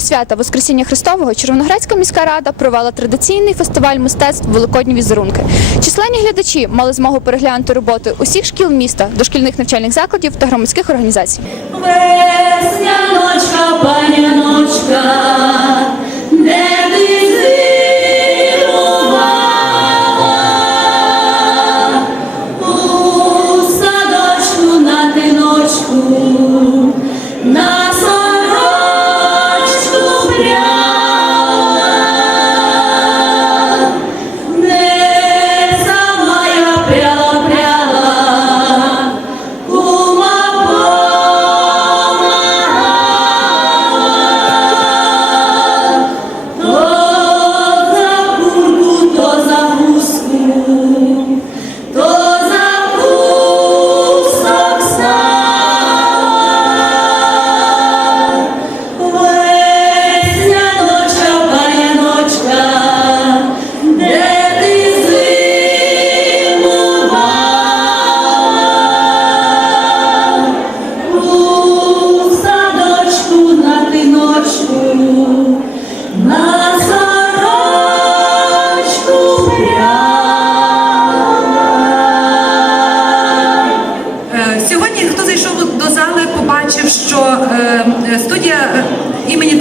свята Воскресіння Христового Червоноградська міська рада провела традиційний фестиваль мистецтв Великодні візерунки. Численні глядачі мали змогу переглянути роботи усіх шкіл міста, дошкільних навчальних закладів та громадських організацій. Весняночка, паняночка, де ти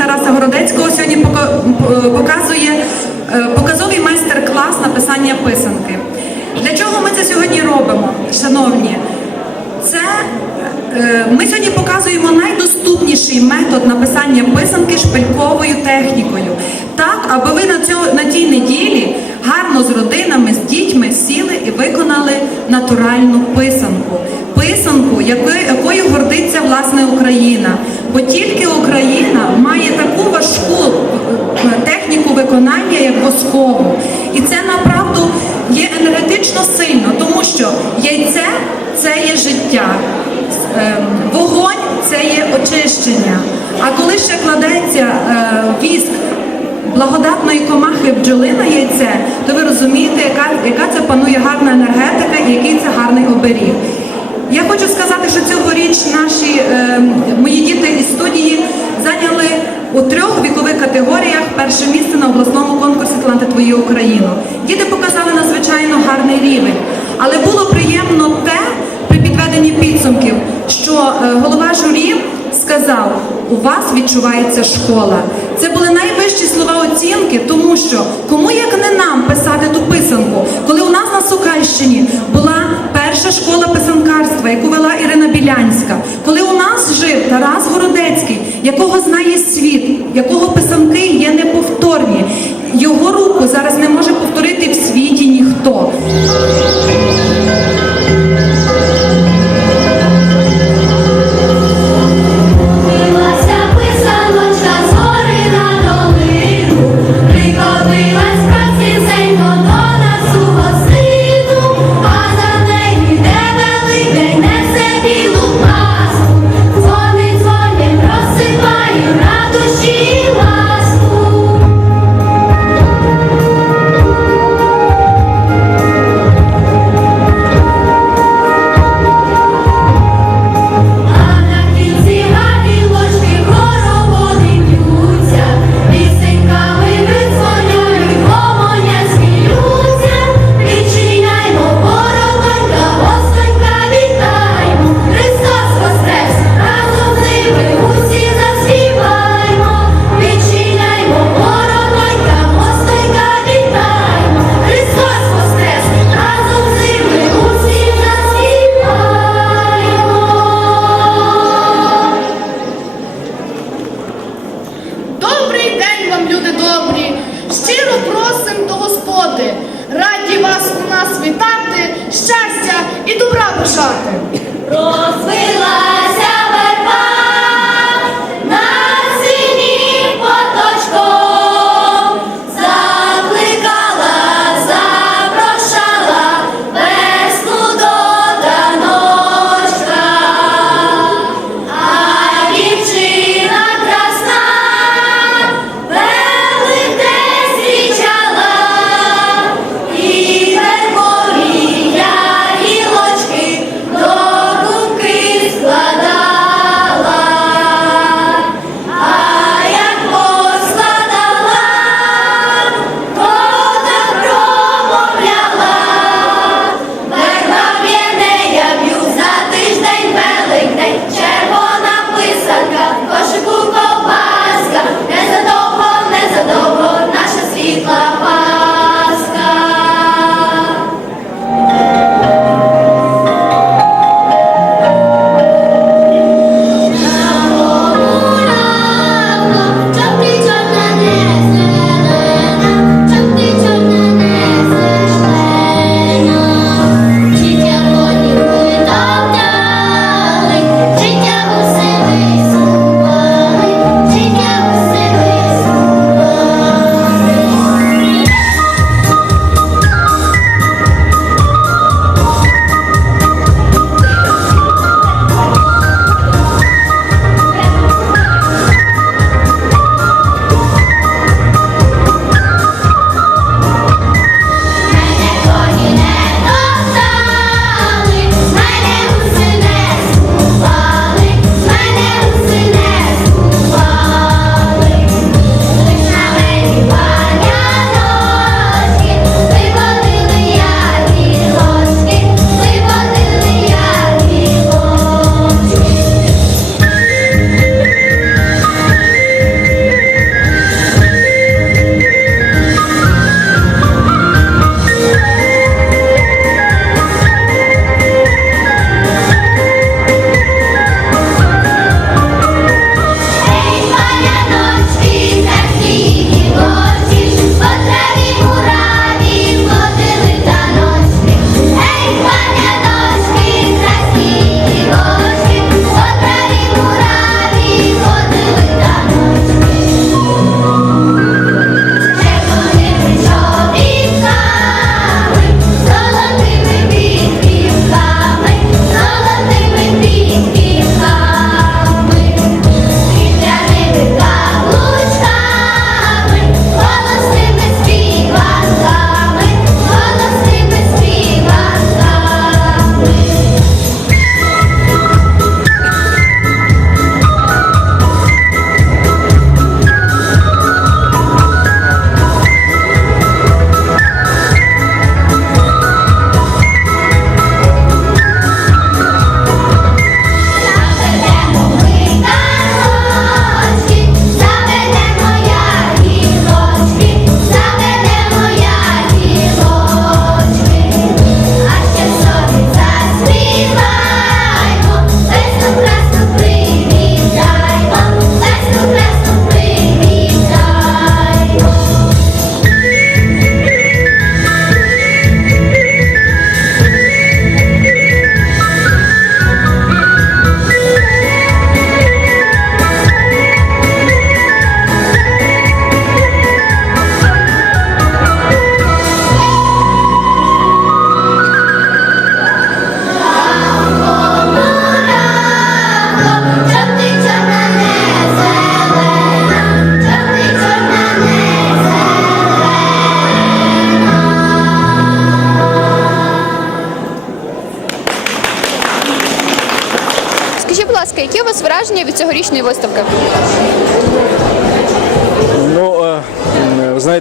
Тараса Городецького сьогодні пока- показує е, показовий майстер-клас написання писанки. Для чого ми це сьогодні робимо, шановні? Це е, ми сьогодні показуємо найдоступніший метод написання писанки шпильковою технікою. Так, аби ви на, цьо, на тій неділі гарно з родинами, з дітьми сіли і виконали натуральну писанку. Писанку, якою гордиться власне Україна. Бо тільки Україна має таку важку е, техніку виконання, як воскову. І це направду є енергетично сильно, тому що яйце це є життя, ем, вогонь це є очищення. А коли ще кладеться е, віск благодатної комахи бджоли на яйце, то ви розумієте, яка, яка це панує гарна енергетика і який це гарний оберіг. Я хочу сказати, що цьогоріч наші е, мої діти із студії зайняли у трьох вікових категоріях перше місце на обласному конкурсі Таланти Твої Україну. Діти показали надзвичайно гарний рівень, але було приємно те при підведенні підсумків, що е, голова журі сказав: у вас відчувається школа. Були найвищі слова оцінки, тому що кому як не нам писати ту писанку, коли у нас на Сокальщині була перша школа писанкарства, яку вела Ірина Білянська, коли у нас жив Тарас Городецький, якого знає світ, якого писанки є неповторні. Його руку зараз не може повторити в світі ніхто.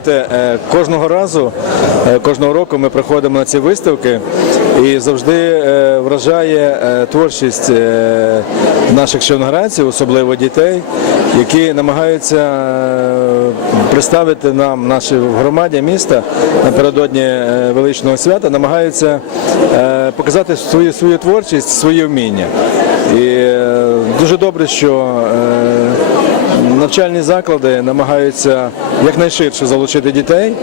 Знаєте, е, кожного разу, е, кожного року ми приходимо на ці виставки і завжди е, вражає творчість наших червоноградців, особливо дітей, які намагаються представити нам, нашій громаді міста напередодні величного свята, намагаються показати свою, свою творчість, свої вміння. І дуже добре, що Навчальні заклади намагаються якнайширше залучити дітей.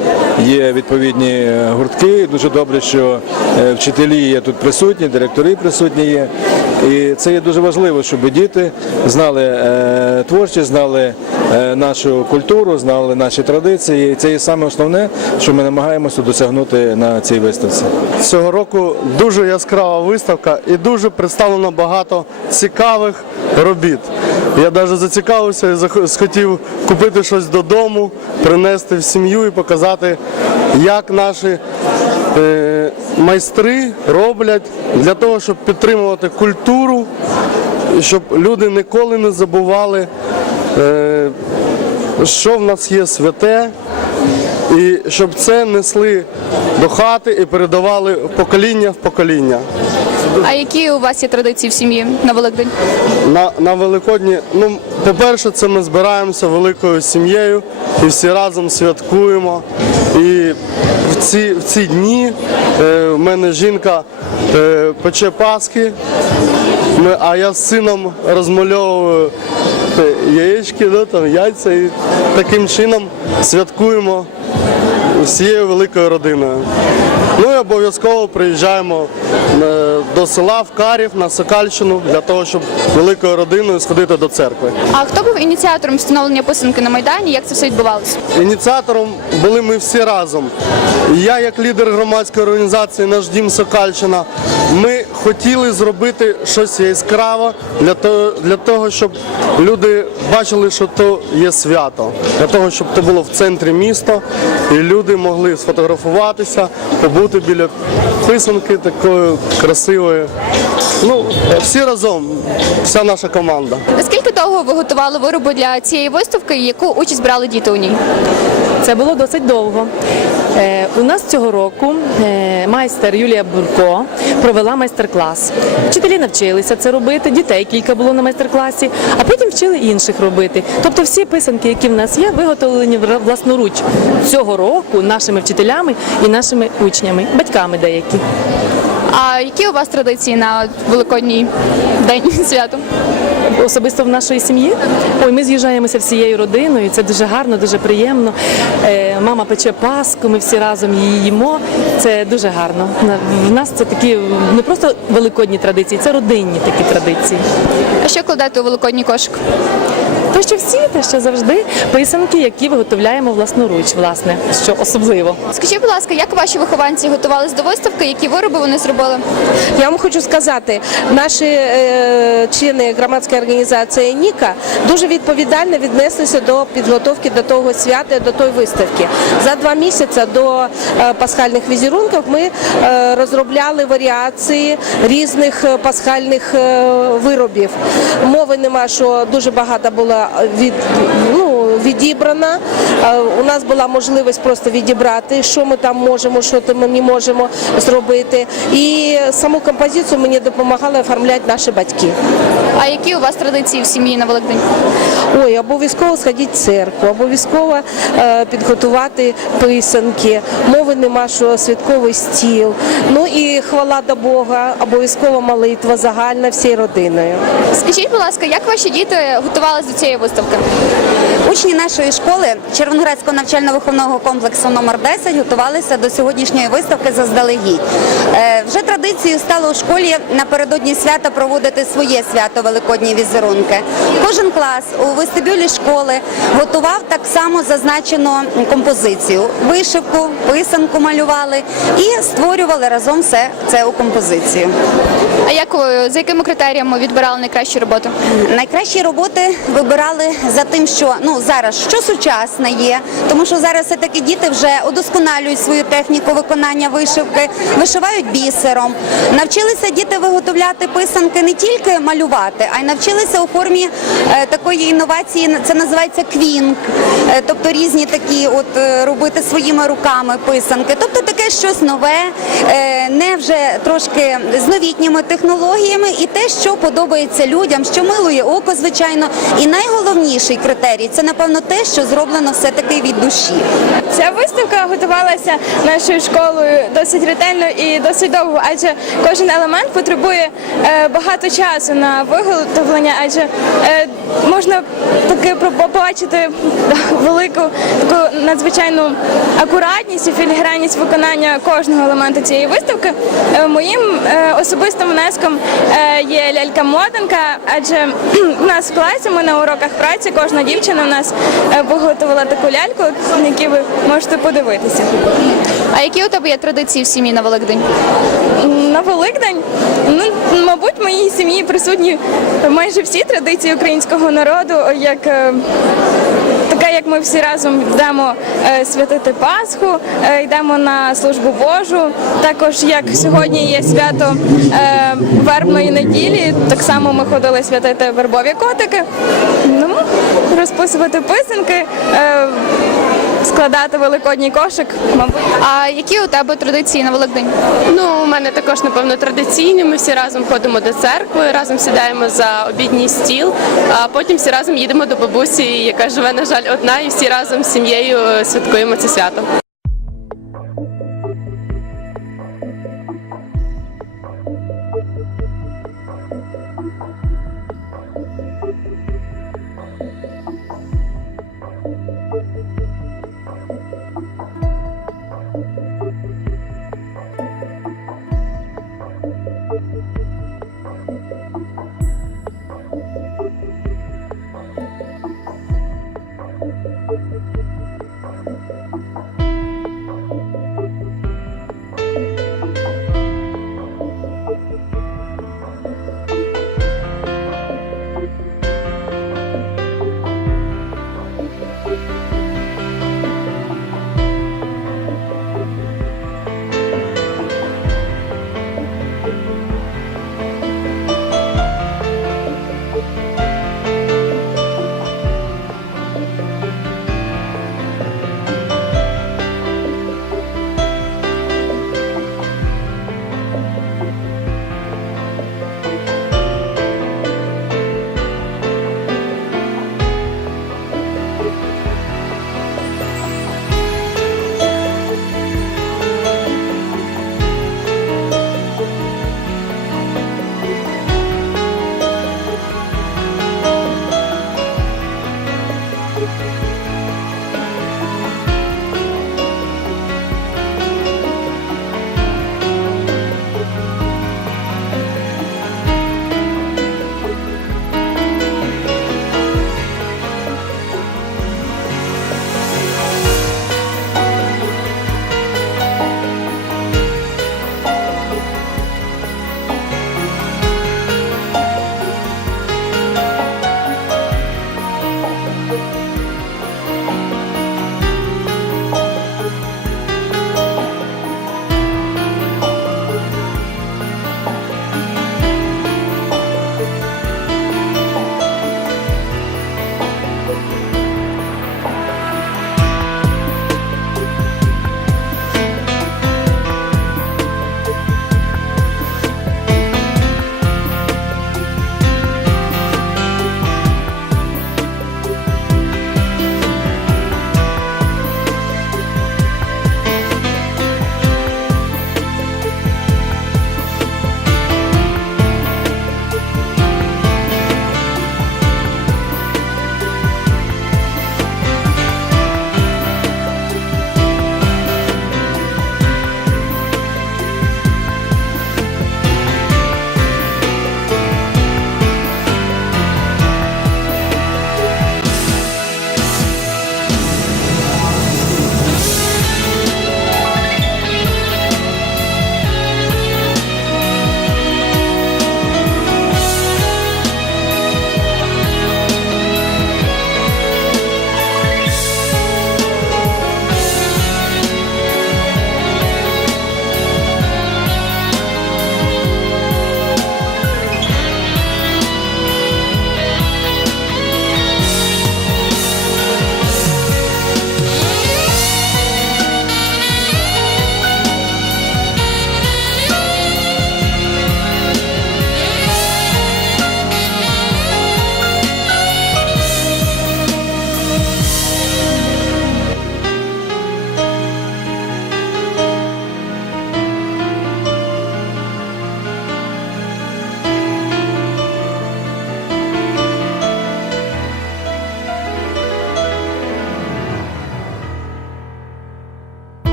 Є відповідні е, гуртки. Дуже добре, що е, вчителі є тут присутні, директори присутні є. І це є дуже важливо, щоб діти знали е, творчість, знали нашу культуру, знали наші традиції. І це є саме основне, що ми намагаємося досягнути на цій виставці. Цього року дуже яскрава виставка і дуже представлено багато цікавих робіт. Я навіть зацікавився і схотів купити щось додому, принести в сім'ю і показати, як наші е, майстри роблять для того, щоб підтримувати культуру, щоб люди ніколи не забували, е, що в нас є святе, і щоб це несли до хати і передавали покоління в покоління. А які у вас є традиції в сім'ї на Великдень? На, на Великодні, ну, по-перше, це ми збираємося великою сім'єю і всі разом святкуємо. І в ці, в ці дні е, в мене жінка е, пече паски, ми, а я з сином розмальовую е, яєчки, ну, там, яйця і таким чином святкуємо всією великою родиною. Ну і обов'язково приїжджаємо е, до села в Карів на Сокальщину для того, щоб великою родиною сходити до церкви. А хто був ініціатором встановлення писанки на Майдані? Як це все відбувалося? Ініціатором були ми всі разом. Я, як лідер громадської організації Наш дім Сокальщина, ми хотіли зробити щось яскраве для того, для того, щоб люди бачили, що то є свято, для того, щоб це було в центрі міста, і люди могли сфотографуватися, побути біля писанки такої красивої. Ну, всі разом, вся наша команда. Наскільки довго ви готували вироби для цієї виставки і яку участь брали діти у ній? Це було досить довго. Е, у нас цього року е, майстер Юлія Бурко провела майстер-клас. Вчителі навчилися це робити, дітей кілька було на майстер-класі, а потім вчили інших робити. Тобто всі писанки, які в нас є, виготовлені власноруч цього року нашими вчителями і нашими учнями, батьками деякі. А які у вас традиції на Великодній день свято? Особисто в нашої сім'ї. Ой, ми з'їжджаємося всією родиною. Це дуже гарно, дуже приємно. Е, мама пече паску, ми всі разом її їмо. Це дуже гарно. В нас це такі не просто великодні традиції, це родинні такі традиції. А що кладете у великодній кошик? То що всі, те що завжди писанки, які виготовляємо власноруч, власне, що особливо. Скажіть, будь ласка, як ваші вихованці готувались до виставки? Які вироби вони зробили? Я вам хочу сказати, наші е, члени громадської організації Ніка дуже відповідально віднеслися до підготовки до того свята, до тої виставки. За два місяці до е, пасхальних візерунків ми е, розробляли варіації різних е, пасхальних е, виробів. Мови нема, що дуже багато було від ну, відібрана. Е, У нас була можливість просто відібрати, що ми там можемо, що ми не можемо зробити. І саму композицію мені допомагали оформляти наші батьки. А які у вас традиції в сім'ї на Великдень? Ой, обов'язково сходити в церкву, обов'язково е, підготувати писанки. Мови нема, що святковий стіл. Ну і хвала до Бога, обов'язково молитва загальна всією родиною. Скажіть, будь ласка, як ваші діти готувалися до цієї виставки? Учні нашої школи Червоноградського навчально-виховного комплексу номер 10 готувалися до сьогоднішньої виставки заздалегідь. Е, Вже традицією стало у школі напередодні свята проводити своє свято Великодні візерунки. Кожен клас у вестибюлі школи готував так само зазначену композицію. Вишивку, писанку малювали і створювали разом все це у композицію. А як ви, за якими критеріями відбирали найкращі роботи? Найкращі роботи вибирали за тим, що ну зараз що сучасне є, тому що зараз все таки діти вже удосконалюють свою техніку виконання вишивки, вишивають бісером. Навчилися діти виготовляти писанки не тільки малювати, а й навчилися у формі е, такої інновації. Це називається квінк, Е, тобто різні такі, от е, робити своїми руками писанки. Тобто таке щось нове, не вже трошки з новітніми технологіями, і те, що подобається людям, що милує око, звичайно. І найголовніший критерій це напевно те, що зроблено все таки від душі. Ця виставка готувалася нашою школою досить ретельно і досить довго, адже кожен елемент потребує е, багато часу на виготовлення, адже е, можна таки побачити велику таку надзвичайну акуратність і філігранність виконання кожного елементу цієї виставки. Е, Моїм особистим внеском є лялька моденка, адже у нас в класі ми на уроках праці кожна дівчина в нас е, виготовила таку ляльку, на яку ви можете подивитися. А які у тебе є традиції в сім'ї на Великдень? На Великдень, ну мабуть, в моїй сім'ї присутні майже всі традиції українського народу, як е, Така, як ми всі разом йдемо е, святити Пасху, е, йдемо на службу Божу. Також як сьогодні є свято вербної неділі, так само ми ходили святити вербові котики. Ну, розписувати писанки, складати великодній кошик, мабуть. А які у тебе традиції на Великдень? Ну, у мене також, напевно, традиційні. Ми всі разом ходимо до церкви, разом сідаємо за обідній стіл, а потім всі разом їдемо до бабусі, яка живе, на жаль, одна, і всі разом з сім'єю святкуємо це свято.